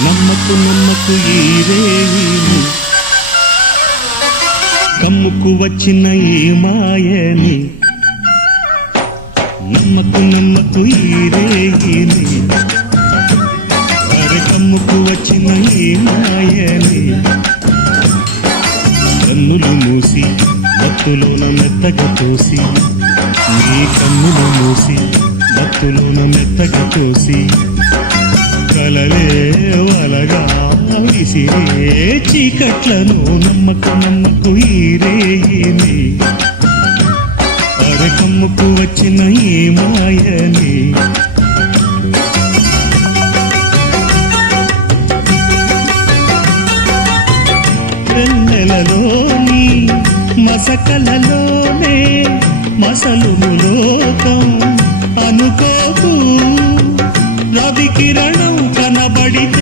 నమ్మకు నమ్మకు ఈ రేయిని, కమ్ముకు వచ్చిన ఈ మాయని. నమ్మకు నమ్మకు ఈ రేయిని, అరే కమ్ముకు వచ్చిన ఈ మాయని. కన్నులు మూసి మత్తులోన మెత్తగా తోసి, నీ కన్నులు మూసి మత్తులోన మెత్తగా తోసి, కలలే వలగా విసిరే చీకట్లను. నమ్మకు నమ్మకు ఈ రేయిని, అరే కమ్ముకు వచ్చిన ఈ మాయని. వెన్నెలలోని మసకలలోనే మసలుము లోకం అనుకోకు. రవి కిరణం కనబడితే